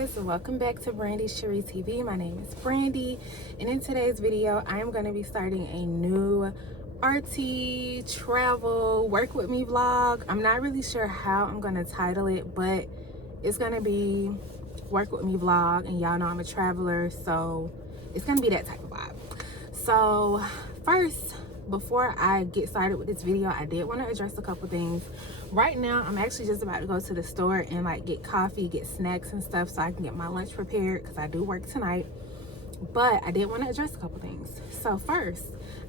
guys, welcome back to Brandy Cherie TV. My name is Brandy, and in today's video I am going to be starting a new RT travel work with me vlog. I'm not really sure how I'm going to title it, but it's going to be work with me vlog, and y'all know I'm a traveler, so it's going to be that type of vibe. So first, before I get started with this video, I did want to address a couple things. Right now I'm actually just about to go to the store and like get coffee, get snacks and stuff so I can get my lunch prepared because I do work tonight. But I did want to address a couple things. So first,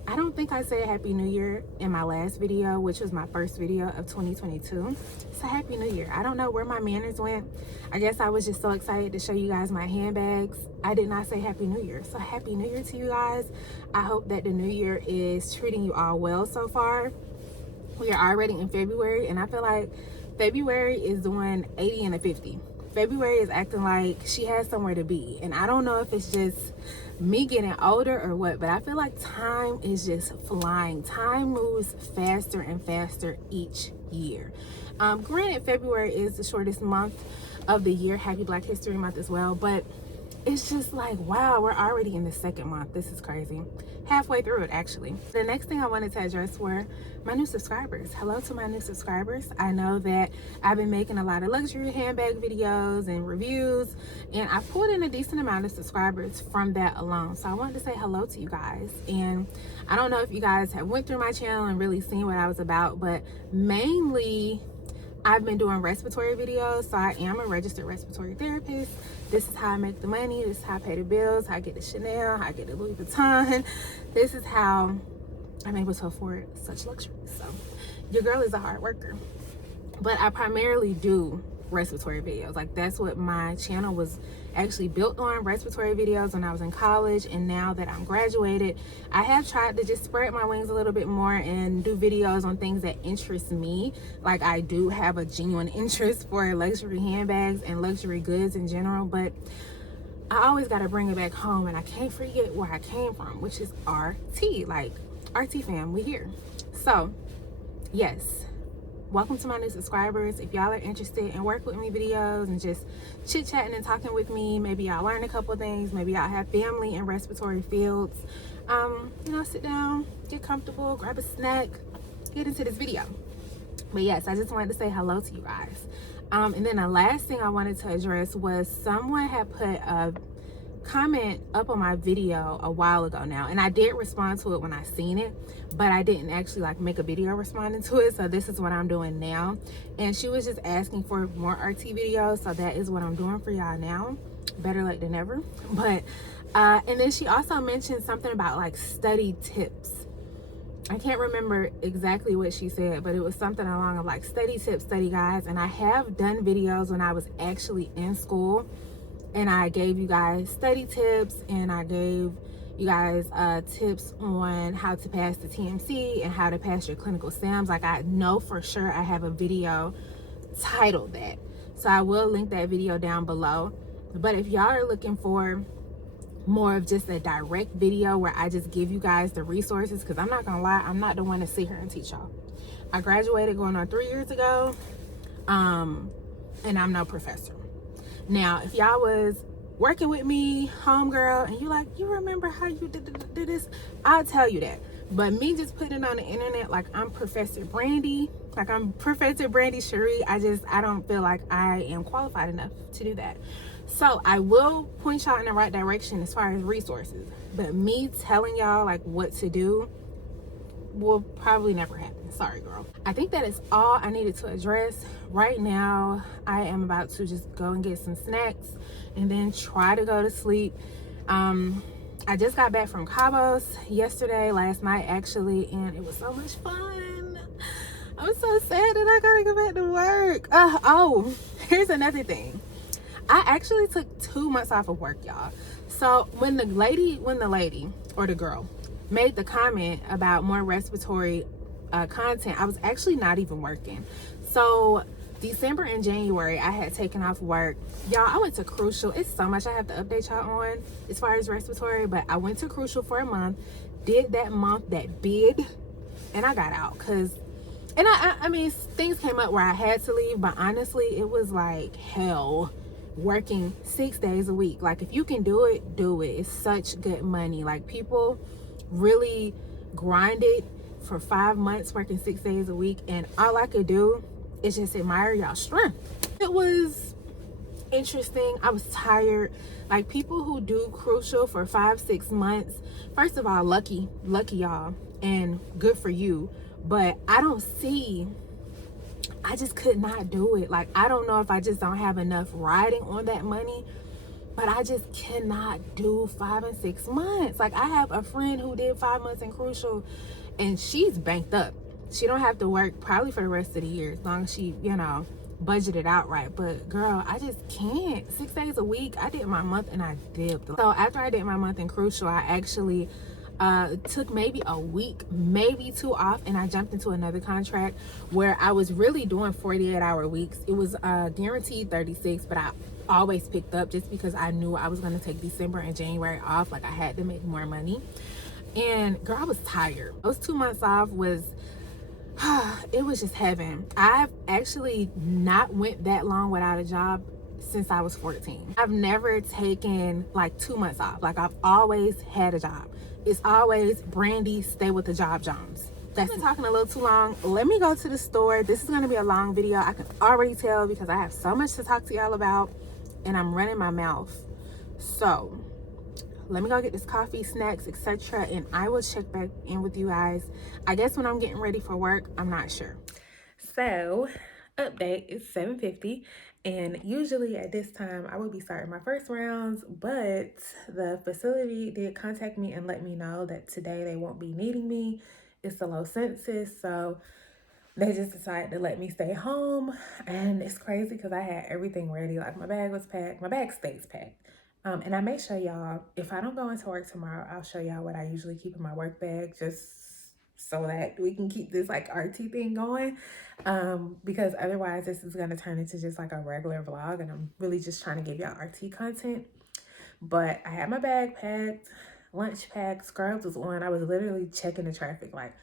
I don't think I said Happy New Year in my last video, which was my first video of 2022. So Happy New Year. I don't know where my manners went. I guess I was just so excited to show you guys my handbags. I did not say Happy New Year. So Happy New Year to you guys. I hope that the new year is treating you all well so far. We are already in February, and I feel like February is doing 80 and a 50. February is acting like she has somewhere to be, and I don't know if it's just me getting older or what, but I feel like time is just flying. Time moves faster and faster each year. Granted, February is the shortest month of the year. Happy Black History Month as well, but it's just like, wow, we're already in the second month. This is crazy. Halfway through it, actually. The next thing I wanted to address were my new subscribers. Hello to my new subscribers. I know that I've been making a lot of luxury handbag videos and reviews, and I pulled in a decent amount of subscribers from that alone. So I wanted to say hello to you guys. And I don't know if you guys have went through my channel and really seen what I was about, but mainly I've been doing respiratory videos. So I am a registered respiratory therapist. This is how I make the money. This is how I pay the bills, how I get the Chanel, how I get the Louis Vuitton. This is how I'm able to afford such luxury. So your girl is a hard worker. But I primarily do respiratory videos. Like, that's what my channel was actually built on, respiratory videos, when I was in college. And now that I'm graduated, I have tried to just spread my wings a little bit more and do videos on things that interest me. Like, I do have a genuine interest for luxury handbags and luxury goods in general, but I always got to bring it back home, and I can't forget where I came from, which is RT. Like, RT fam, we here. So yes, welcome to my new subscribers. If y'all are interested in work with me videos and just chit-chatting and talking with me, maybe y'all learn a couple things, maybe y'all have family in respiratory fields, you know, sit down, get comfortable, grab a snack, get into this video. But yes, I just wanted to say hello to you guys. And then the last thing I wanted to address was someone had put a comment up on my video a while ago now, and I did respond to it when I seen it, but I didn't actually like make a video responding to it. So this is what I'm doing now, and she was just asking for more RT videos, so that is what I'm doing for y'all now. Better late than never. But and then she also mentioned something about like study tips. I can't remember exactly what she said, but it was something along of like study tips, study guides. And I have done videos when I was actually in school, and I gave you guys study tips, and I gave you guys tips on how to pass the TMC and how to pass your clinical exams. Like, I know for sure I have a video titled that, so I will link that video down below. But if y'all are looking for more of just a direct video where I just give you guys the resources, because I'm not gonna lie, I'm not the one to sit here and teach y'all. I graduated going on 3 years ago, and I'm no professor. Now, if y'all was working with me, homegirl, and you like, you remember how you did this, I'll tell you that. But me just putting it on the internet like I'm Professor Brandy, like I'm Professor Brandy Cherie, I don't feel like I am qualified enough to do that. So I will point y'all in the right direction as far as resources, but me telling y'all like what to do will probably never happen. Sorry, girl. I think that is all I needed to address. Right now, I am about to just go and get some snacks and then try to go to sleep. I just got back from Cabos last night actually, and it was so much fun. I'm so sad that I gotta go back to work. Oh, here's another thing. I actually took 2 months off of work, y'all. So when the lady or the girl made the comment about more respiratory content, I was actually not even working. So December and January, I had taken off work. Y'all, I went to Crucial. It's so much I have to update y'all on as far as respiratory, but I went to Crucial for a month, did that month, that bid, and I got out. I mean, things came up where I had to leave, but honestly, it was like hell working 6 days a week. Like, if you can do it, do it. It's such good money. Like, people really grinded for 5 months working 6 days a week, and all I could do is just admire y'all strength. It was interesting. I was tired. Like, people who do Crucial for 5-6 months, first of all, lucky y'all, and good for you. But I just could not do it. Like, I don't know if I just don't have enough riding on that money, but I just cannot do 5 and 6 months. Like, I have a friend who did 5 months in Crucial, and she's banked up. She don't have to work probably for the rest of the year, as long as she, budget it out right. But girl, I just can't. 6 days a week. I did my month and I dipped. So after I did my month in Crucial, I actually took maybe a week, maybe 2 off, and I jumped into another contract where I was really doing 48-hour weeks. It was guaranteed 36, but I always picked up just because I knew I was going to take December and January off. Like, I had to make more money. And girl, I was tired. Those 2 months off was it was just heaven. I've actually not went that long without a job since I was 14. I've never taken like 2 months off. Like, I've always had a job. It's always Brandy, stay with the job, Jones. That's been talking a little too long. Let me go to the store. This is going to be a long video. I can already tell because I have so much to talk to y'all about and I'm running my mouth. So let me go get this coffee, snacks, etc., and I will check back in with you guys, I guess, when I'm getting ready for work. I'm not sure. So update, it's 7:50, and usually at this time I would be starting my first rounds, but the facility did contact me and let me know that today they won't be needing me. It's a low census, so they just decided to let me stay home. And it's crazy because I had everything ready. Like, my bag was packed. My bag stays packed. And I may show y'all, if I don't go into work tomorrow, I'll show y'all what I usually keep in my work bag, just so that we can keep this like RT thing going. Because otherwise this is gonna turn into just like a regular vlog, and I'm really just trying to give y'all RT content. But I had my bag packed, lunch packed, scrubs was on. I was literally checking the traffic, like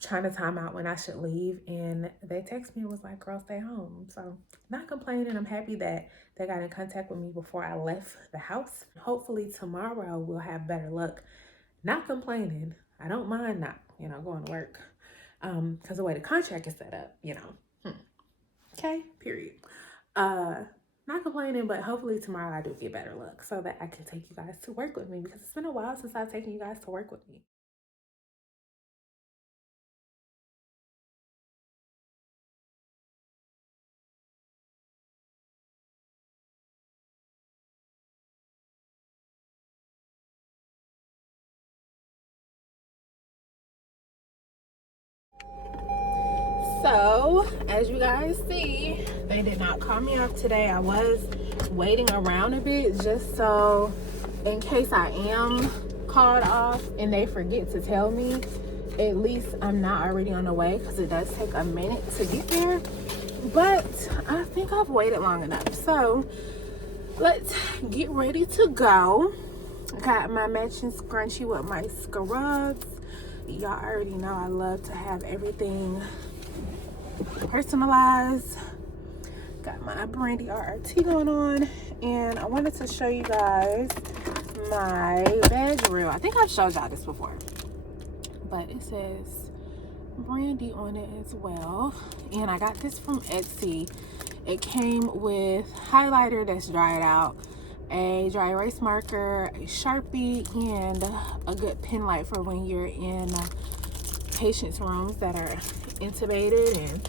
trying to time out when I should leave, and they texted me and was like, girl, stay home. So not complaining. I'm happy that they got in contact with me before I left the house. Hopefully tomorrow we'll have better luck. Not complaining. I don't mind not, going to work. Because the way the contract is set up, Okay, period. Not complaining, but hopefully tomorrow I do get better luck so that I can take you guys to work with me, because it's been a while since I've taken you guys to work with me. So, as you guys see, they did not call me off today. I was waiting around a bit just so in case I am called off and they forget to tell me, at least I'm not already on the way, because it does take a minute to get there. But I think I've waited long enough. So, let's get ready to go. Got my matching scrunchie with my scrubs. Y'all already know I love to have everything personalized. Got my Brandy RRT going on, and I wanted to show you guys my badge reel. I think I've showed y'all this before, but it says Brandy on it as well, and I got this from Etsy. It came with highlighter that's dried out, a dry erase marker, a Sharpie, and a good pen light for when you're in patients' rooms that are intubated, and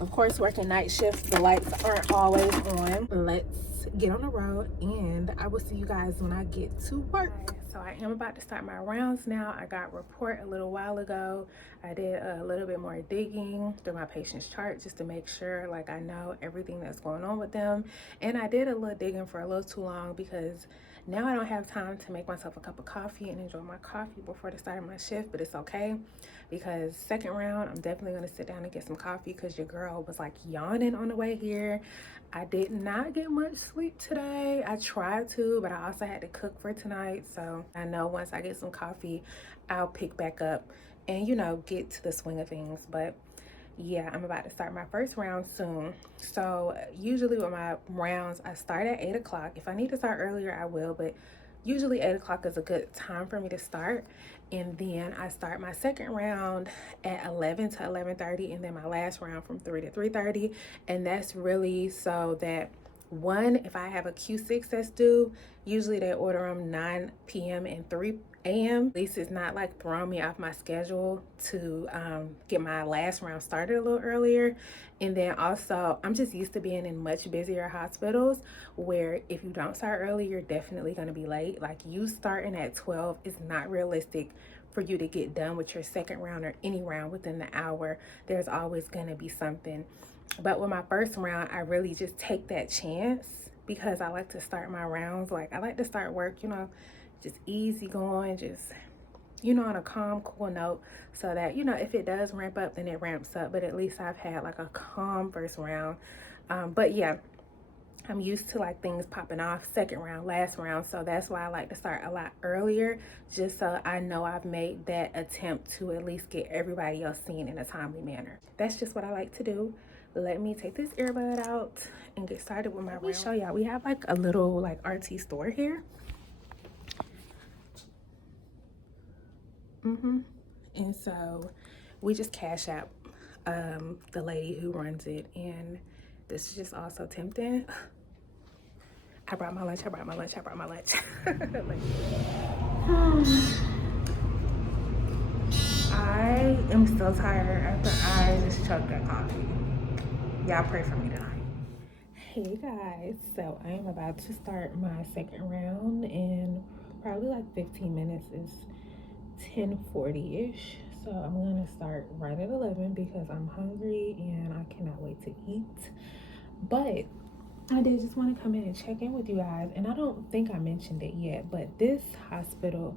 of course working night shift, the lights aren't always on. Let's get on the road, and I will see you guys when I get to work. So I am about to start my rounds now. I got report a little while ago. I did a little bit more digging through my patient's chart just to make sure like I know everything that's going on with them. And I did a little digging for a little too long because now I don't have time to make myself a cup of coffee and enjoy my coffee before the start of my shift, but it's okay, because second round, I'm definitely gonna sit down and get some coffee because your girl was like yawning on the way here. I did not get much sleep today. I tried to, but I also had to cook for tonight. So I know once I get some coffee, I'll pick back up and, get to the swing of things. But yeah, I'm about to start my first round soon. So usually with my rounds, I start at 8 o'clock. If I need to start earlier, I will, but usually 8 o'clock is a good time for me to start. And then I start my second round at 11 to 11:30, and then my last round from 3 to 3:30. And that's really so that one, if I have a Q6 that's due, usually they order them 9 p.m. and 3 a.m. At least it's not like throwing me off my schedule to get my last round started a little earlier. And then also, I'm just used to being in much busier hospitals where if you don't start early, you're definitely going to be late. Like you starting at 12 is not realistic for you to get done with your second round or any round within the hour. There's always going to be something. But with my first round, I really just take that chance because I like to start my rounds. Like I like to start work, just easy going, just, on a calm, cool note so that, if it does ramp up, then it ramps up. But at least I've had like a calm first round. But yeah, I'm used to like things popping off second round, last round. So that's why I like to start a lot earlier, just so I know I've made that attempt to at least get everybody else seen in a timely manner. That's just what I like to do. Let me take this earbud out and get started with my round. Let me show y'all. We have like a little like RT store here. And so we just cash out the lady who runs it, and this is just also tempting. I brought my lunch. I am still tired after I just choked that coffee. Y'all pray for me tonight. Hey guys, so I am about to start my second round in probably like 15 minutes. It's 10:40-ish. So I'm gonna start right at 11 because I'm hungry and I cannot wait to eat. But I did just want to come in and check in with you guys, and I don't think I mentioned it yet, but this hospital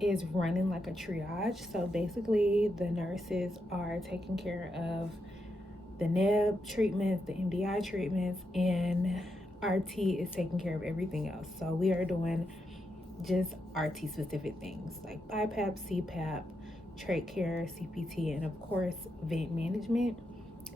is running like a triage. So basically the nurses are taking care of the neb treatments, the MDI treatments, and RT is taking care of everything else. So we are doing just RT specific things like BiPAP, CPAP, trach care, CPT, and of course vent management.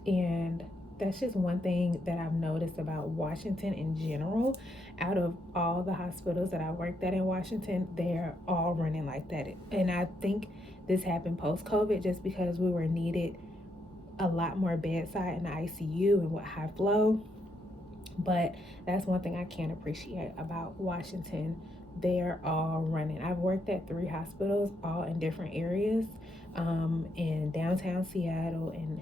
And that's just one thing that I've noticed about Washington in general. Out of all the hospitals that I worked at in Washington, they're all running like that. And I think this happened post-COVID just because we were needed a lot more bedside in the ICU and with high flow. But that's one thing I can't appreciate about Washington. They're all running. I've worked at 3 hospitals, all in different areas, in downtown Seattle and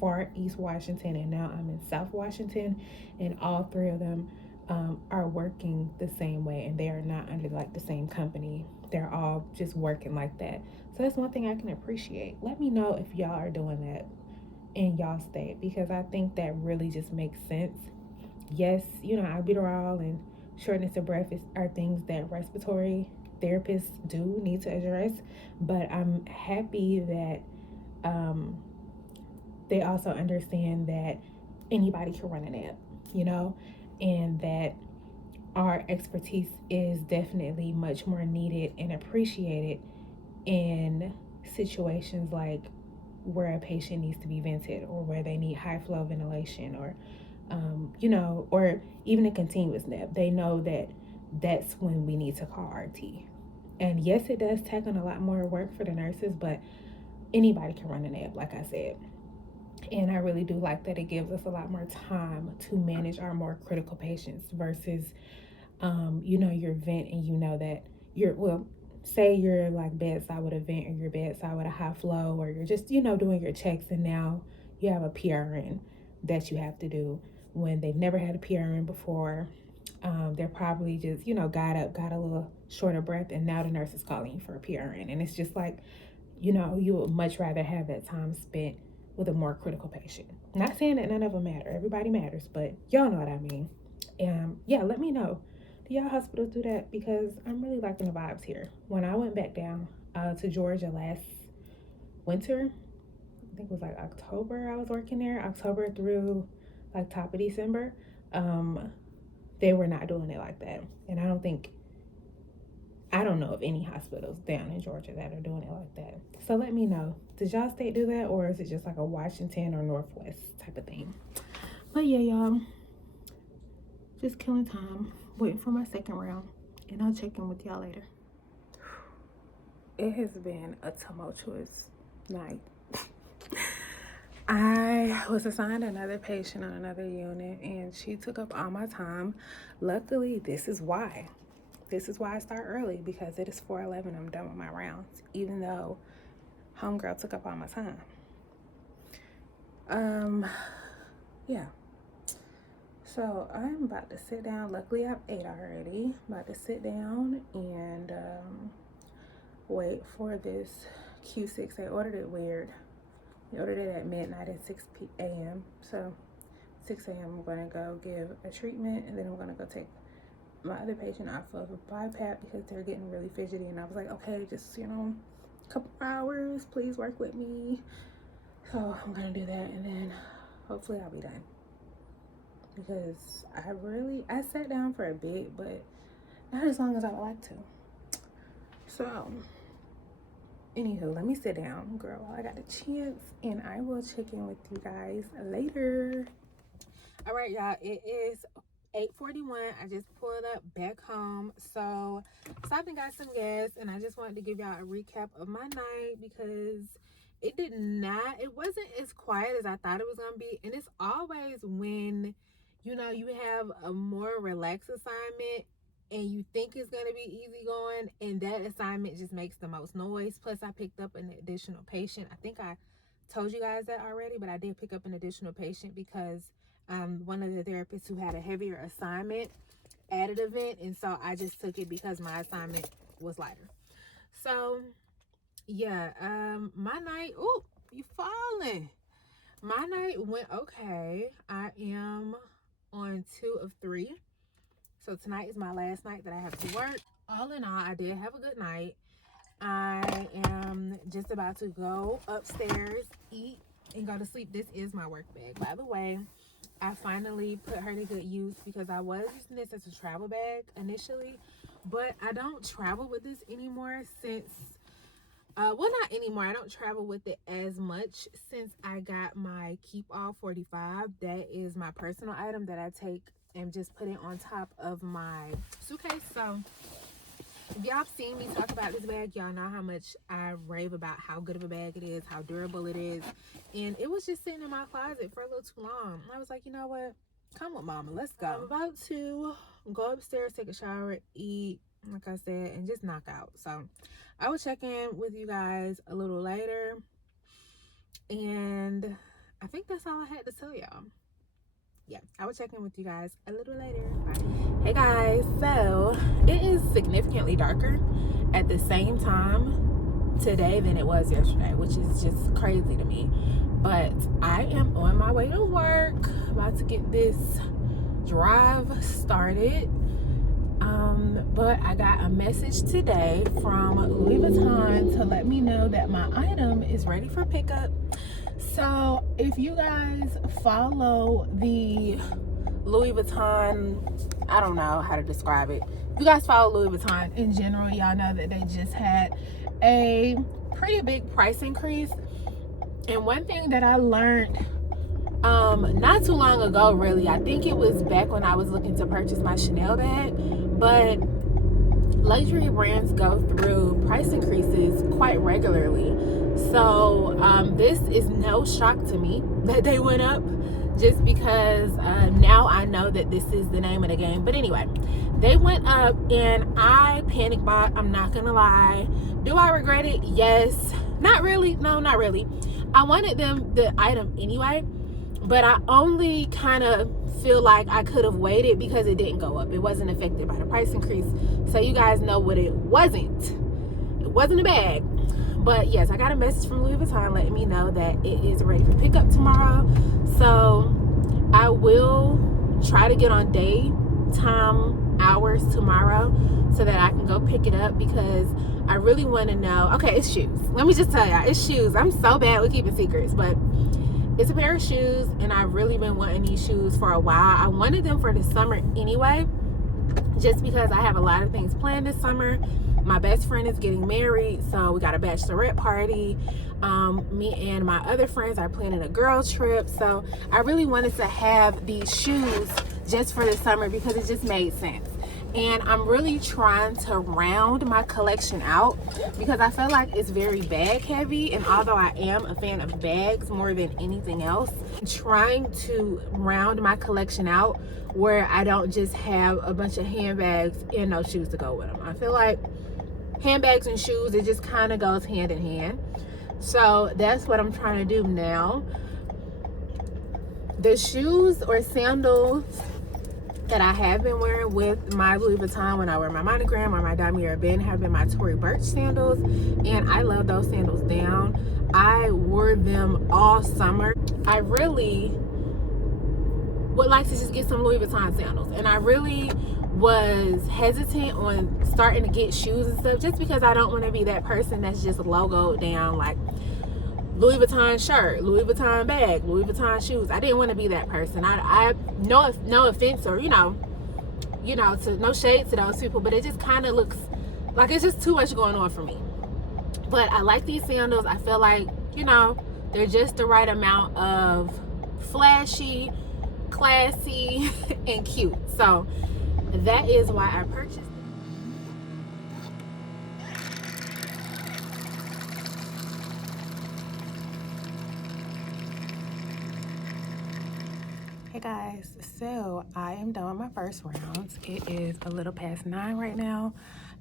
far east Washington, and now I'm in South Washington, and all 3 of them are working the same way, and they are not under like the same company. They're all just working like that. So that's one thing I can appreciate. Let me know if y'all are doing that in y'all state, because I think that really just makes sense. Yes, albuterol and shortness of breath are things that respiratory therapists do need to address, but I'm happy that they also understand that anybody can run an app, and that our expertise is definitely much more needed and appreciated in situations like where a patient needs to be vented or where they need high flow ventilation or or even a continuous neb. They know that that's when we need to call RT. And yes, it does take on a lot more work for the nurses, but anybody can run a neb, like I said. And I really do like that it gives us a lot more time to manage our more critical patients versus, your vent and that say you're like bedside with a vent, or you're bedside with a high flow, or you're just, doing your checks, and now you have a PRN that you have to do when they've never had a PRN before. They're probably just, got a little short of breath, and now the nurse is calling you for a PRN. And it's just like, you would much rather have that time spent with a more critical patient. Not saying that none of them matter. Everybody matters, but y'all know what I mean. Yeah, let me know. Do y'all hospitals do that? Because I'm really liking the vibes here. When I went back down to Georgia last winter, I think it was like October, I was working there, October through like top of December, they were not doing it like that. And I I don't know of any hospitals down in Georgia that are doing it like that. So let me know. Does y'all state do that, or is it just like a Washington or Northwest type of thing? But yeah, y'all, just killing time, waiting for my second round, and I'll check in with y'all later. It has been a tumultuous night. I was assigned another patient on another unit, and she took up all my time. Luckily, this is why I start early, because it is 4:11. I'm done with my rounds, even though homegirl took up all my time. Yeah. So I'm about to sit down. Luckily, I've ate already. I'm about to sit down and wait for this Q6. They ordered it weird. They ordered it at midnight at 6 a.m. So 6 a.m. I'm gonna go give a treatment, and then I'm gonna go take my other patient off of a BiPAP because they're getting really fidgety. And I was like, okay, just, you know, a couple hours, please work with me. So I'm gonna do that, and then hopefully I'll be done, because I sat down for a bit, but not as long as I would like to. So anywho, let me sit down, girl, while I got the chance, and I will check in with you guys later. All right, y'all, it is 8:41. I just pulled up back home, so stopped and got some gas, and I just wanted to give y'all a recap of my night, because it wasn't as quiet as I thought it was gonna be. And it's always when, you know, you have a more relaxed assignment and you think it's gonna be easy going, and that assignment just makes the most noise. Plus I picked up an additional patient. I think I told you guys that already, but I did pick up an additional patient because one of the therapists who had a heavier assignment added an event, and so I just took it because my assignment was lighter. So yeah, my night, oh, you falling. My night went okay. I am on 2 of 3. So tonight is my last night that I have to work. All in all, I did have a good night. I am just about to go upstairs, eat, and go to sleep. This is my work bag, by the way. I finally put her to good use, because I was using this as a travel bag initially, but I don't travel with this anymore since well, not anymore. I don't travel with it as much since I got my Keep All 45. That is my personal item that I take and just put it on top of my suitcase. So if y'all have seen me talk about this bag, y'all know how much I rave about how good of a bag it is, how durable it is. And it was just sitting in my closet for a little too long. I was like, you know what? Come with mama, let's go. I'm about to go upstairs, take a shower, eat, like I said, and just knock out. So I will check in with you guys a little later, and I think that's all I had to tell y'all. Yeah, I will check in with you guys a little later. Bye. Hey guys, so it is significantly darker at the same time today than it was yesterday, which is just crazy to me. But I am on my way to work, about to get this drive started. But I got a message today from Louis Vuitton to let me know that my item is ready for pickup. So if you guys follow the Louis Vuitton, I don't know how to describe it. If you guys follow Louis Vuitton in general, y'all know that they just had a pretty big price increase. And one thing that I learned not too long ago, really, I think it was back when I was looking to purchase my Chanel bag, but luxury brands go through price increases quite regularly. So this is no shock to me that they went up, just because now I know that this is the name of the game. But anyway, they went up and I panic bought. I'm not gonna lie. Do I regret it? Yes. Not really. No, not really. I wanted the item anyway, but I only kind of feel like I could have waited because it didn't go up. It wasn't affected by the price increase. So you guys know what it wasn't. It wasn't a bag. But yes, I got a message from Louis Vuitton letting me know that it is ready for pickup tomorrow. So I will try to get on daytime hours tomorrow so that I can go pick it up, because I really want to know. Okay, it's shoes. Let me just tell y'all, it's shoes. I'm so bad with keeping secrets, but it's a pair of shoes, and I've really been wanting these shoes for a while. I wanted them for the summer anyway, just because I have a lot of things planned this summer, my best friend is getting married, so we got a bachelorette party. Me and my other friends are planning a girl trip, so I really wanted to have these shoes just for the summer because it just made sense. And I'm really trying to round my collection out because I feel like it's very bag heavy, and although I am a fan of bags more than anything else, I'm trying to round my collection out where I don't just have a bunch of handbags and no shoes to go with them. I feel like handbags and shoes, it just kind of goes hand in hand. So that's what I'm trying to do now. The shoes or sandals that I have been wearing with my Louis Vuitton when I wear my monogram or my Damier Ebene have been my Tory Burch sandals, and I love those sandals down. I wore them all summer. I really would like to just get some Louis Vuitton sandals, and I really was hesitant on starting to get shoes and stuff just because I don't want to be that person that's just logoed down like Louis Vuitton shirt, Louis Vuitton bag, Louis Vuitton shoes. I didn't want to be that person. I no offense, or to no shade to those people, but it just kind of looks like it's just too much going on for me. But I like these sandals. I feel like they're just the right amount of flashy, classy, and cute. So that is why I purchased them. Hey guys, so I am done with my first rounds. It is a little past 9 right now,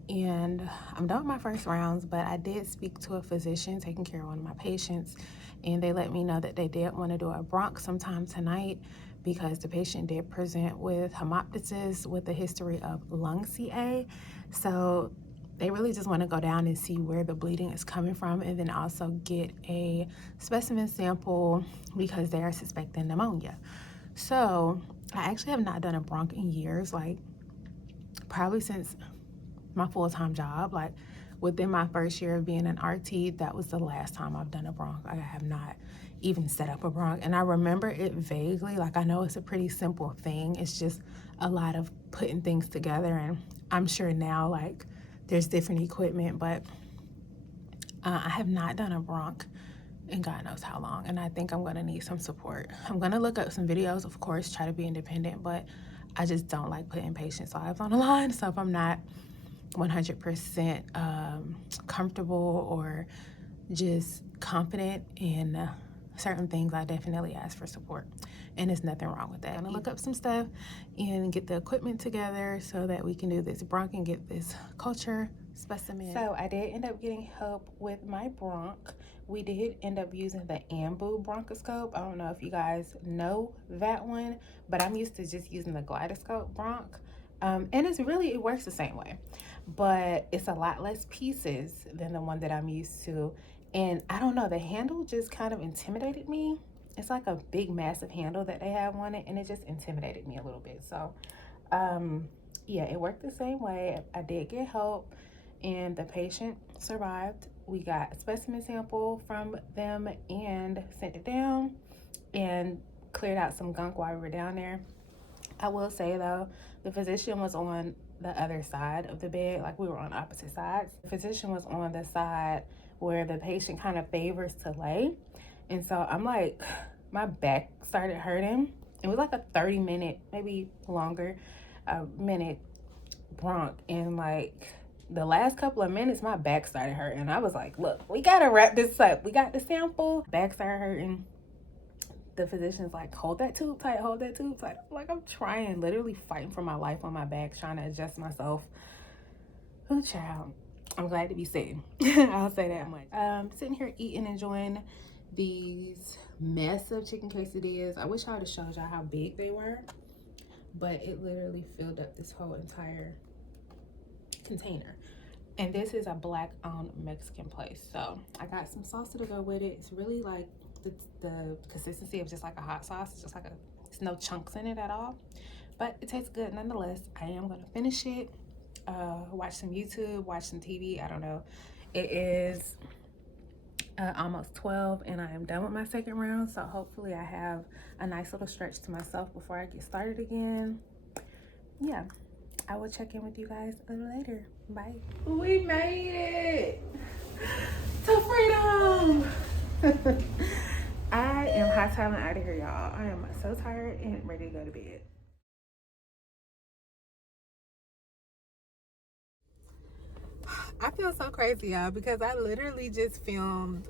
and I'm done with my first rounds, but I did speak to a physician taking care of one of my patients, and they let me know that they did want to do a bronch sometime tonight because the patient did present with hemoptysis with a history of lung CA. So they really just want to go down and see where the bleeding is coming from, and then also get a specimen sample because they are suspecting pneumonia. So I actually have not done a bronch in years, like probably since my full-time job. Like within my first year of being an RT, that was the last time I've done a bronch. I have not even set up a bronch, and I remember it vaguely. Like I know it's a pretty simple thing. It's just a lot of putting things together, and I'm sure now like there's different equipment, but I have not done a bronch and God knows how long, and I think I'm gonna need some support. I'm gonna look up some videos, of course, try to be independent, but I just don't like putting patients' lives on the line. So if I'm not 100% comfortable or just confident in certain things, I definitely ask for support, and there's nothing wrong with that. I'm gonna look up some stuff and get the equipment together so that we can do this bronch and get this culture specimen. So I did end up getting help with my bronch. We did end up using the Ambu bronchoscope. I don't know if you guys know that one, but I'm used to just using the Glidoscope bronch. And it works the same way, but it's a lot less pieces than the one that I'm used to. And I don't know, the handle just kind of intimidated me. It's like a big, massive handle that they have on it, and it just intimidated me a little bit. So, yeah, it worked the same way. I did get help, and the patient survived. We got a specimen sample from them and sent it down and cleared out some gunk while we were down there. I will say though, the physician was on the other side of the bed, like we were on opposite sides. The physician was on the side where the patient kind of favors to lay. And so I'm like, my back started hurting. It was like a 30-minute, maybe longer, minute bronch. And like the last couple of minutes, my back started hurting. I was like, look, we gotta wrap this up. We got the sample. Back started hurting. The physician's like, hold that tube tight, hold that tube tight. I'm like, I'm trying, literally fighting for my life on my back, trying to adjust myself. Oh, child. I'm glad to be sitting. I'll say that much. Sitting here eating, enjoying these massive chicken quesadillas. I wish I would have showed y'all how big they were, but it literally filled up this whole entire container. And this is a Black-owned Mexican place. So I got some salsa to go with it. It's really like the consistency of just like a hot sauce. It's just like it's no chunks in it at all, but it tastes good nonetheless. I am gonna finish it, watch some YouTube, watch some TV. I don't know. It is almost 12 and I am done with my second round, so hopefully I have a nice little stretch to myself before I get started again. Yeah, I will check in with you guys a little later. Bye. We made it to freedom. I am hightailing out of here, y'all. I am so tired and ready to go to bed. I feel so crazy, y'all, because I literally just filmed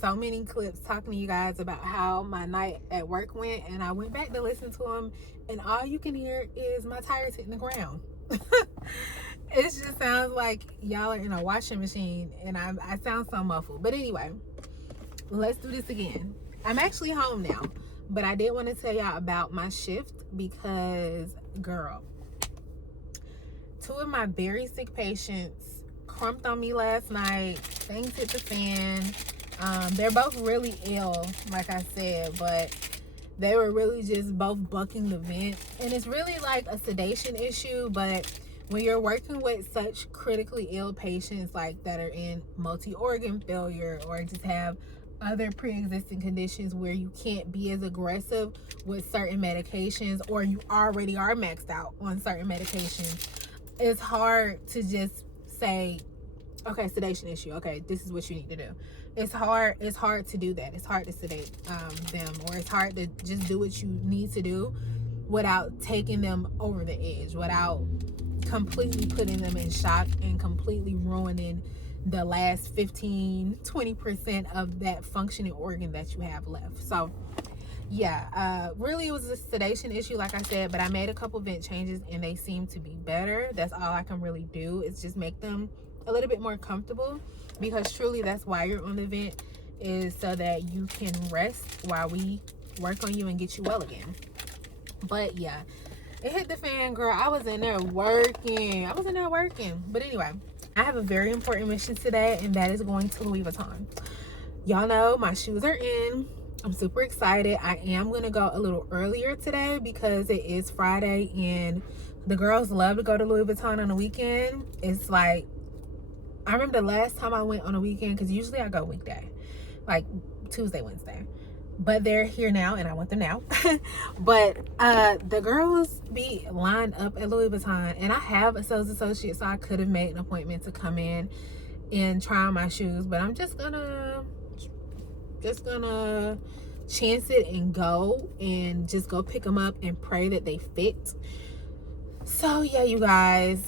so many clips talking to you guys about how my night at work went, and I went back to listen to them, and all you can hear is my tires hitting the ground. It just sounds like y'all are in a washing machine, and I sound so muffled. But anyway, let's do this again. I'm actually home now, but I did want to tell y'all about my shift because, girl, 2 of my very sick patients crumped on me last night. Things hit the fan. They're both really ill, like I said, but they were really just both bucking the vent. And it's really like a sedation issue, but when you're working with such critically ill patients like that are in multi-organ failure or just have other pre-existing conditions where you can't be as aggressive with certain medications, or you already are maxed out on certain medications, it's hard to just say, okay, sedation issue, okay, this is what you need to do. It's hard to do that. It's hard to sedate them, or it's hard to just do what you need to do without taking them over the edge, without completely putting them in shock and completely ruining the last 15-20% of that functioning organ that you have left. So yeah, really it was a sedation issue, like I said, but I made a couple vent changes and they seem to be better. That's all I can really do, is just make them a little bit more comfortable, because truly that's why you're on the vent, is so that you can rest while we work on you and get you well again. But yeah, it hit the fan, girl. I was in there working. But anyway, I have a very important mission today, and that is going to Louis Vuitton. Y'all know my shoes are in. I'm super excited. I am going to go a little earlier today because it is Friday, and the girls love to go to Louis Vuitton on the weekend. It's like, I remember the last time I went on a weekend, because usually I go weekday, like Tuesday, Wednesday. But they're here now, and I want them now. But the girls be lined up at Louis Vuitton, and I have a sales associate, so I could have made an appointment to come in and try on my shoes. But I'm just gonna chance it and go pick them up and pray that they fit. So yeah, you guys,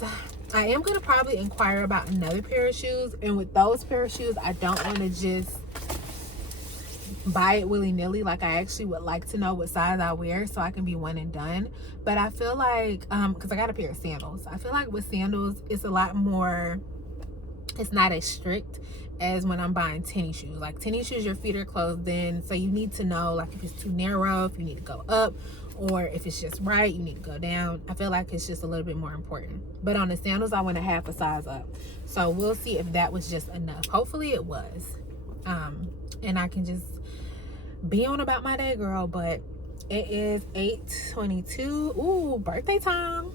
I am gonna probably inquire about another pair of shoes, and with those pair of shoes, I don't want to just buy it willy-nilly. Like, I actually would like to know what size I wear so I can be one and done. But I feel like because I got a pair of sandals, I feel like with sandals it's a lot more, it's not as strict as when I'm buying tennis shoes. Like, tennis shoes, your feet are closed in, so you need to know, like, if it's too narrow, if you need to go up, or if it's just right, you need to go down. I feel like it's just a little bit more important. But on the sandals, I went a half a size up, so we'll see if that was just enough. Hopefully it was, and I can just be on about my day, girl. But it is 8:22. Ooh, birthday time.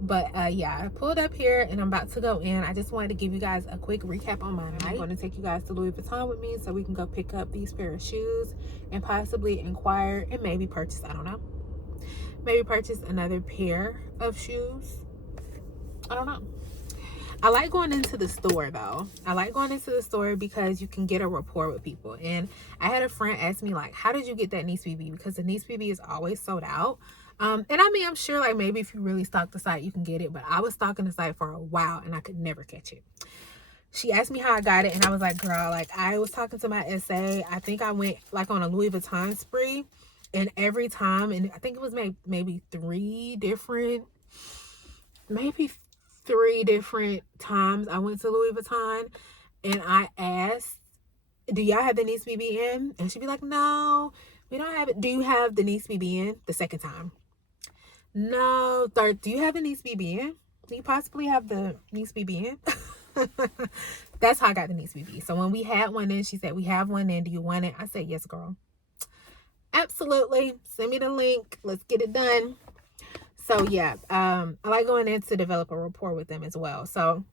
But yeah, I pulled up here and I'm about to go in. I just wanted to give you guys a quick recap on my night. I'm going to take you guys to Louis Vuitton with me so we can go pick up these pair of shoes and possibly inquire and maybe purchase, I don't know, maybe purchase another pair of shoes. I don't know. I like going into the store though. I like going into the store because you can get a rapport with people. And I had a friend ask me, like, how did you get that Nice BB? Because the Nice BB is always sold out. And I mean, I'm sure, like, maybe if you really stalk the site, you can get it. But I was stalking the site for a while and I could never catch it. She asked me how I got it, and I was like, girl, like, I was talking to my SA. I think I went, like, on a Louis Vuitton spree. And every time, and I think it was maybe three different times I went to Louis Vuitton, and I asked, do y'all have the Nice BBN? And she'd be like, no, we don't have it. Do you have the Nice BBN? The second time, no. Third, do you have the Nice BBN? Do you possibly have the Nice BBN? That's how I got the Nice BB. So when we had one in, she said, we have one in, do you want it? I said, yes, girl, absolutely, send me the link, let's get it done. So yeah, I like going in to develop a rapport with them as well. So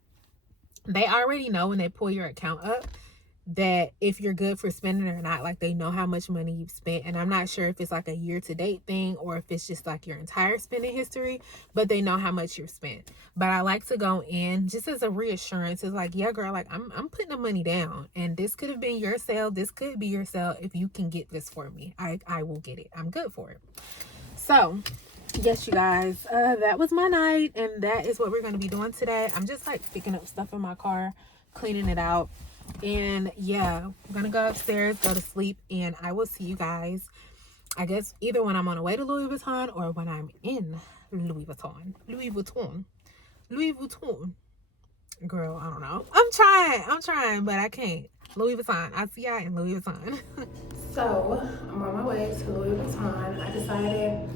they already know when they pull your account up that if you're good for spending or not. Like, they know how much money you've spent, and I'm not sure if it's like a year-to-date thing or if it's just like your entire spending history, but they know how much you've spent. But I like to go in just as a reassurance. It's like, yeah, girl, like I'm putting the money down, and this could have been your sale, this could be your sale. If you can get this for me, I will get it. I'm good for it. So yes, you guys, that was my night, and that is what we're going to be doing today. I'm just like picking up stuff in my car, cleaning it out. And yeah, I'm gonna go upstairs, go to sleep, and I will see you guys, I guess, either when I'm on the way to Louis Vuitton or when I'm in Louis Vuitton. Girl, I don't know. I'm trying, but I can't. Louis Vuitton. I'll see y'all in Louis Vuitton. So I'm on my way to Louis Vuitton. I decided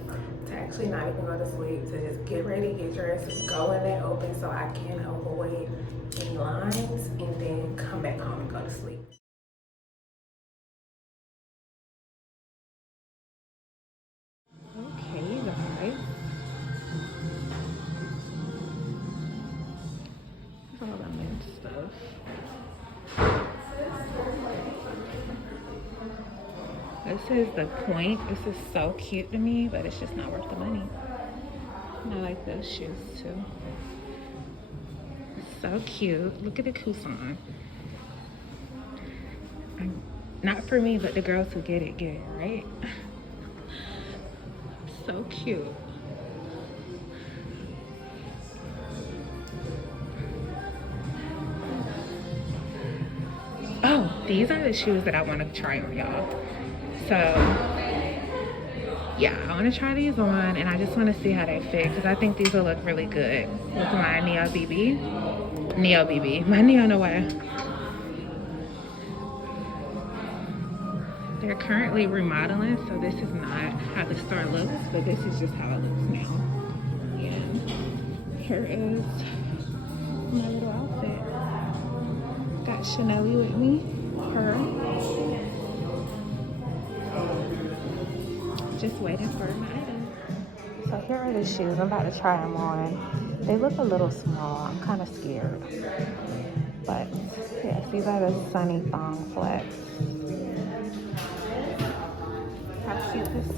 to actually not even go to sleep, to just get ready, get dressed, go in there open so I can avoid any lines, and then come back home and go to sleep. Okay, guys. All that mint stuff. This is the point. This is so cute to me, but it's just not worth the money. And I like those shoes too. So cute. Look at the coussin. Not for me, but the girls who get it, right? So cute. Oh, these are the shoes that I want to try on, y'all. So yeah, I want to try these on, and I just want to see how they fit, because I think these will look really good with my Neo BB. My Neo Noir. They're currently remodeling, so this is not how the store looks, but this is just how it looks now. And here is my little outfit. Got Chanel with me, her. Just waiting for my item. So here are the shoes. I'm about to try them on. They look a little small. I'm kind of scared. But yes, these are the Sunny Thong flats. How cute this is.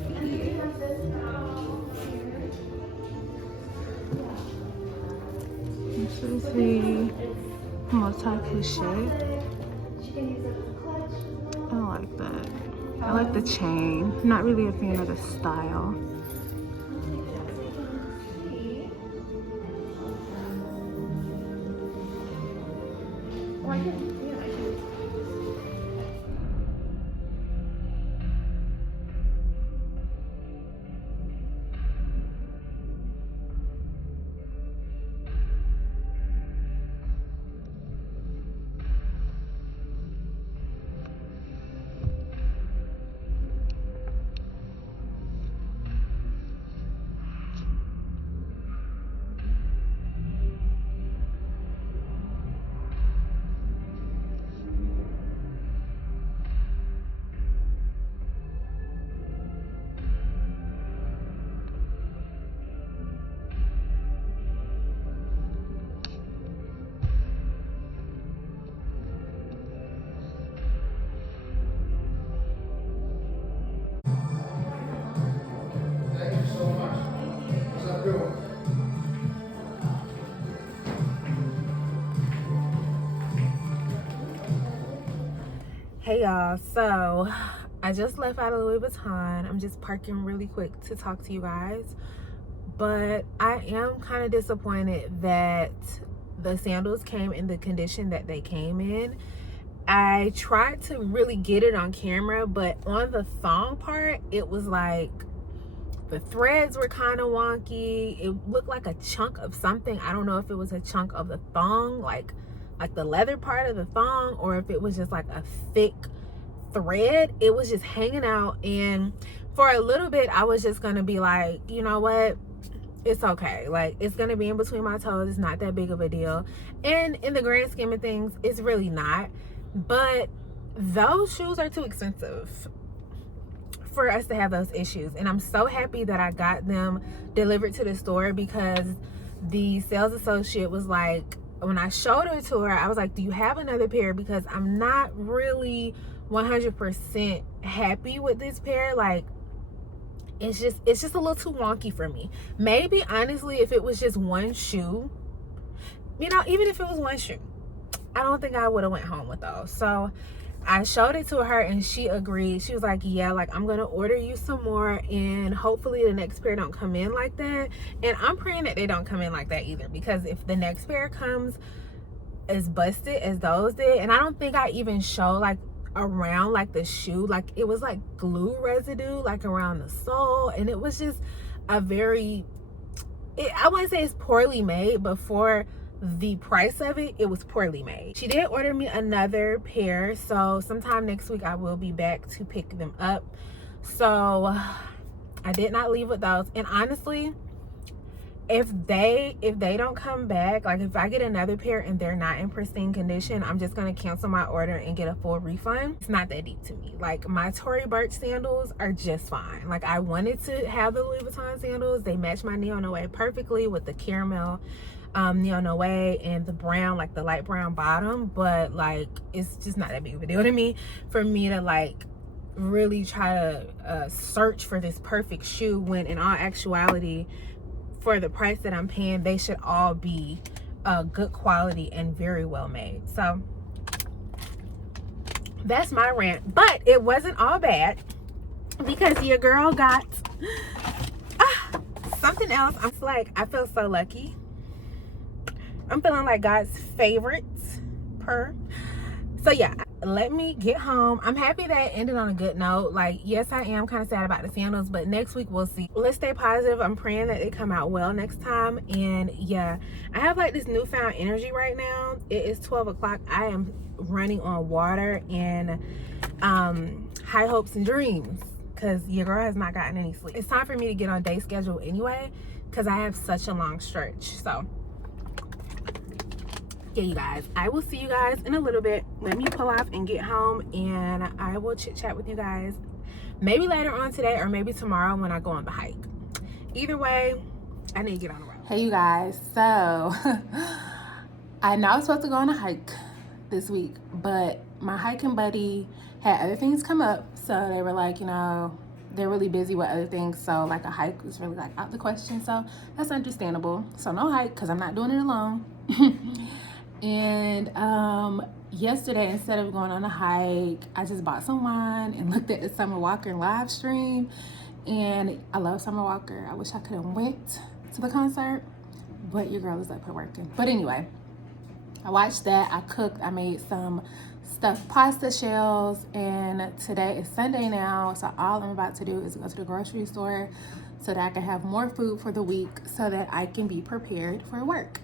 This is the multi-couche. I like that. I like the chain. Not really a fan of the style. Hey y'all, so I just left out of Louis Vuitton. I'm just parking really quick to talk to you guys, but I am kind of disappointed that the sandals came in the condition that they came in. I tried to really get it on camera, but on the thong part, it was like the threads were kind of wonky. It looked like a chunk of something. I don't know if it was a chunk of the thong, like the leather part of the thong, or if it was just like a thick thread. It was just hanging out, and for a little bit I was just gonna be like, you know what, it's okay, like it's gonna be in between my toes, it's not that big of a deal, and in the grand scheme of things it's really not. But those shoes are too expensive for us to have those issues, and I'm so happy that I got them delivered to the store, because the sales associate was like, when I showed her to her, I was like, do you have another pair? Because I'm not really 100% happy with this pair. Like, it's just a little too wonky for me. Maybe honestly, if it was just one shoe, you know, even if it was one shoe, I don't think I would have went home with those. So I showed it to her and she agreed. She was like, yeah, like I'm gonna order you some more and hopefully the next pair don't come in like that. And I'm praying that they don't come in like that either, because if the next pair comes as busted as those did, and I don't think I even showed like around like the shoe, like it was like glue residue like around the sole, and it was just a very, I wouldn't say it's poorly made, but for the price of it, it was poorly made. She did order me another pair, so sometime next week I will be back to pick them up. So I did not leave with those. And honestly, if they don't come back, like if I get another pair and they're not in pristine condition, I'm just gonna cancel my order and get a full refund. It's not that deep to me. Like my Tory Burch sandals are just fine. Like I wanted to have the Louis Vuitton sandals. They match my Neo Noe perfectly with the caramel Neo Noe and the brown, like the light brown bottom, but like it's just not that big of a deal to me for me to like really try to search for this perfect shoe, when in all actuality, for the price that I'm paying, they should all be good quality and very well made. So that's my rant, but it wasn't all bad, because your girl got something else. I'm like, I feel so lucky. I'm feeling like God's favorites per. So yeah, let me get home. I'm happy that it ended on a good note. Like, yes, I am kind of sad about the sandals, but next week we'll see. Let's stay positive. I'm praying that they come out well next time. And yeah, I have like this newfound energy right now. It is 12 o'clock. I am running on water and high hopes and dreams, because your girl has not gotten any sleep. It's time for me to get on day schedule anyway, because I have such a long stretch. So yeah, you guys, I will see you guys in a little bit. Let me pull off and get home, and I will chit chat with you guys maybe later on today or maybe tomorrow when I go on the hike. Either way, I need to get on the road. Hey you guys, so I know I was supposed to go on a hike this week, but my hiking buddy had other things come up, so they were like, you know, they're really busy with other things, so like a hike was really like out the question. So that's understandable. So no hike, because I'm not doing it alone. And yesterday, instead of going on a hike, I just bought some wine and looked at the Summer Walker live stream. And I love Summer Walker. I wish I could have went to the concert, but your girl is up here working. But anyway, I watched that. I cooked. I made some stuffed pasta shells, and today is Sunday now, so all I'm about to do is go to the grocery store so that I can have more food for the week so that I can be prepared for work.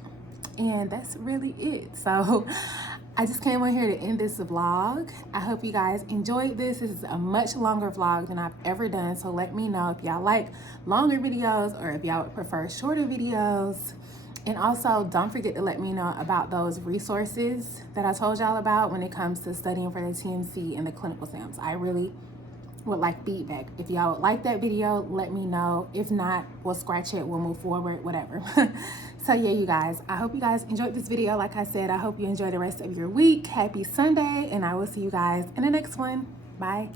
And that's really it. So I just came on here to end this vlog. I hope you guys enjoyed this. This is a much longer vlog than I've ever done, so let me know if y'all like longer videos or if y'all would prefer shorter videos. And also, don't forget to let me know about those resources that I told y'all about when it comes to studying for the TMC and the clinical exams. I really would like feedback. If y'all would like that video, let me know. If not, we'll scratch it, we'll move forward, whatever. So yeah, you guys, I hope you guys enjoyed this video. Like I said, I hope you enjoy the rest of your week. Happy Sunday, and I will see you guys in the next one. Bye.